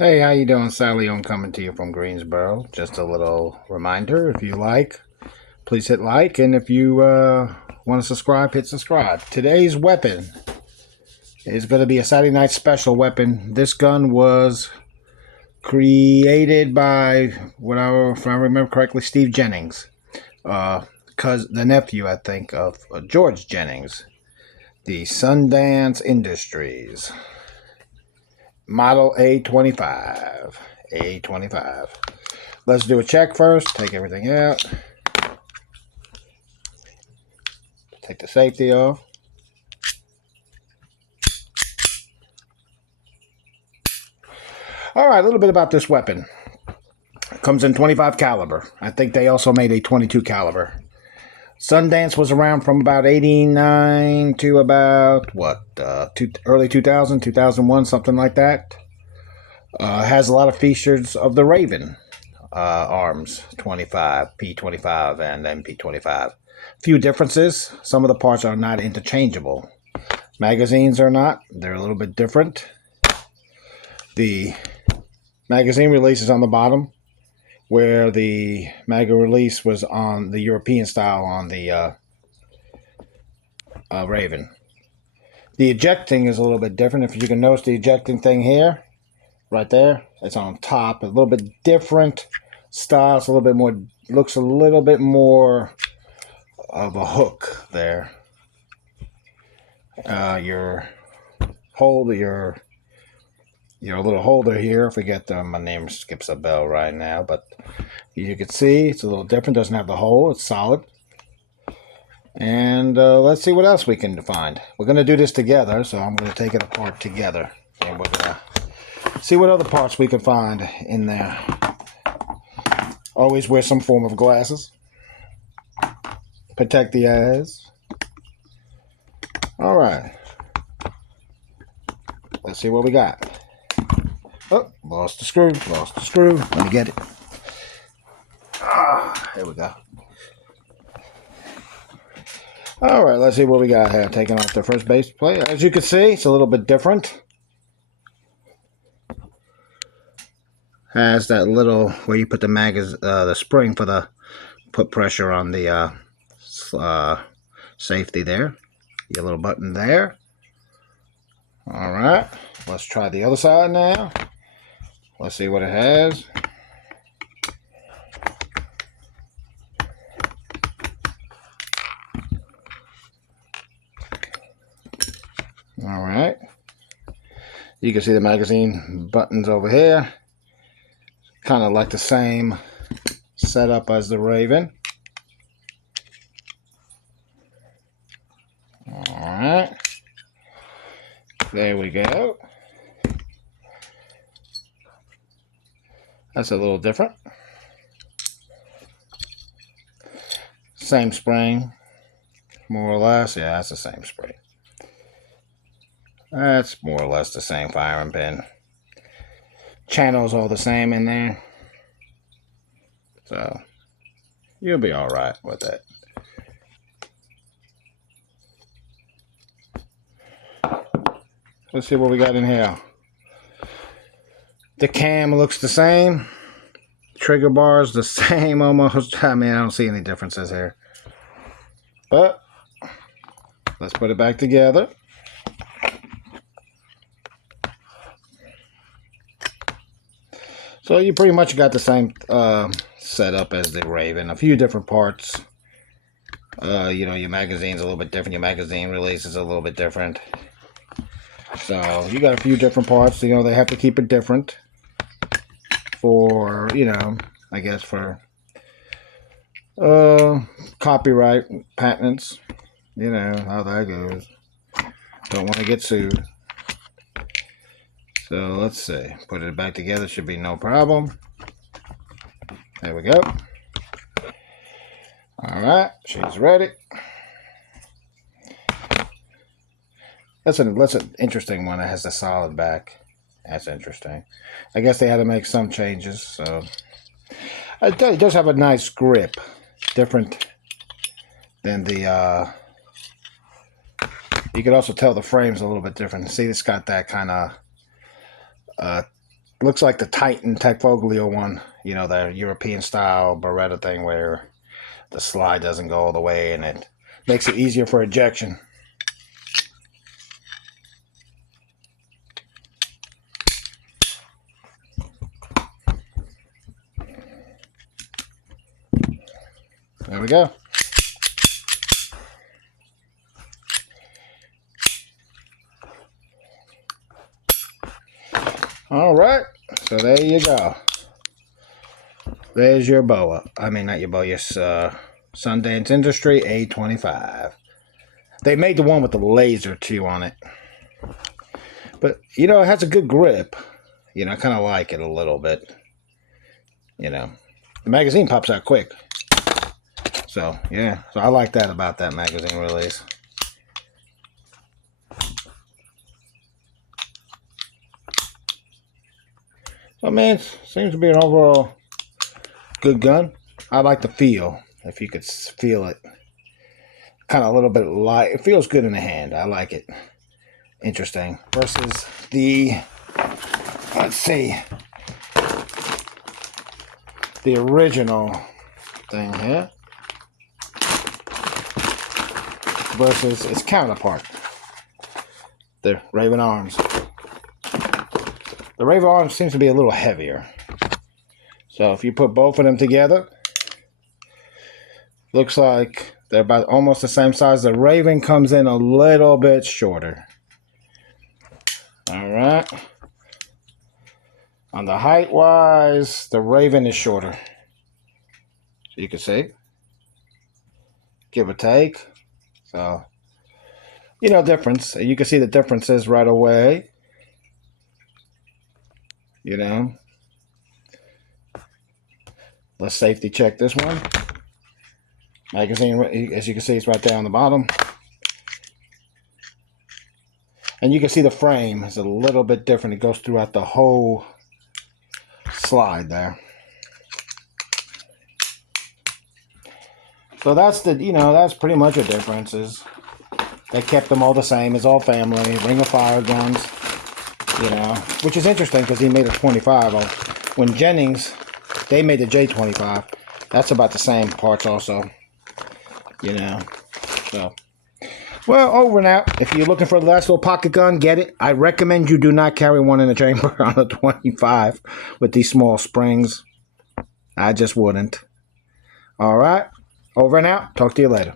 Hey, how you doing? Sally on coming to you from Greensboro. Just a little reminder, if you like, please hit like, and if you want to subscribe, hit subscribe. Today's weapon is going to be a Saturday night special weapon. This gun was created by, if I remember correctly, Steve Jennings, the nephew, I think, of George Jennings. The Sundance Industries Model A25. A25. Let's do a check first. Take everything out. Take the safety off. All right, a little bit about this weapon. It comes in 25 caliber. I think they also made a 22 caliber. Sundance was around from about 89 to about, early 2000, 2001, something like that. Has a lot of features of the Raven arms, 25, P25, and MP25. Few differences. Some of the parts are not interchangeable. Magazines are not. They're a little bit different. The magazine release is on the bottom, where the maga release was on the European style on the Raven. The ejecting is a little bit different. If you can notice the ejecting thing here, right there, it's on top. A little bit different style. It's a little bit more, looks a little bit more of a hook there. Your little holder here. I forget my name skips a bell right now, but you can see it's a little different. Doesn't have the hole. It's solid. And let's see what else we can find. We're going to do this together, so I'm going to take it apart together, and we're going to see what other parts we can find in there. Always wear some form of glasses. Protect the eyes. All right. Let's see what we got. Oh, lost the screw. Let me get it. Here we go. All right, let's see what we got here. Taking off the first base plate. As you can see, it's a little bit different. Has that little where you put the spring for the put pressure on the safety there. Your little button there. All right, let's try the other side now. Let's see what it has. All right. You can see the magazine buttons over here. Kind of like the same setup as the Raven. All right. There we go. That's a little different. Same spring, more or less. Yeah, that's the same spring. That's more or less the same firing pin. Channels all the same in there. So, you'll be alright with it. Let's see what we got in here. The cam looks the same. Trigger bars the same almost. I mean, I don't see any differences here. But, let's put it back together. So you pretty much got the same setup as the Raven. A few different parts. Your magazine's a little bit different. Your magazine release is a little bit different. So you got a few different parts. They have to keep it different for, I guess for copyright patents. You know how that goes. Don't want to get sued. So let's see. Put it back together. Should be no problem. There we go. All right. She's ready. That's an interesting one. It has the solid back. That's interesting. I guess they had to make some changes. So it does have a nice grip. Different than the... You could also tell the frame's a little bit different. See, it's got that kind of Looks like the Titan Tecfoglio one. You know, the European style Beretta thing where the slide doesn't go all the way and it makes it easier for ejection. There we go. All right, so there you go. There's your boa. I mean, not your boa, your Sundance Industries A25. They made the one with the laser too on it. But, you know, it has a good grip. You know, I kind of like it a little bit. You know, the magazine pops out quick. So, yeah. So I like that about that magazine release. So, I mean, it seems to be an overall good gun. I like the feel, if you could feel it. Kind of a little bit light. It feels good in the hand. I like it. Interesting. Versus the, let's see, the original thing here. Versus its counterpart, the Raven Arms. The Raven Arms seems to be a little heavier. So if you put both of them together, looks like they're about almost the same size. The Raven comes in a little bit shorter. All right. On the height wise, the Raven is shorter. So you can see, give or take. So, you know, difference. You can see the differences right away. You know. Let's safety check this one. Magazine, as you can see, it's right there on the bottom. And you can see the frame is a little bit different. It goes throughout the whole slide there. So that's the, you know, that's pretty much the differences. They kept them all the same. It's all family. Ring of Fire guns. You know, which is interesting because he made a 25. When Jennings, they made the J25. That's about the same parts also. You know, so. Well, over and out. If you're looking for the last little pocket gun, get it. I recommend you do not carry one in the chamber on a 25 with these small springs. I just wouldn't. All right. Over and out. Talk to you later.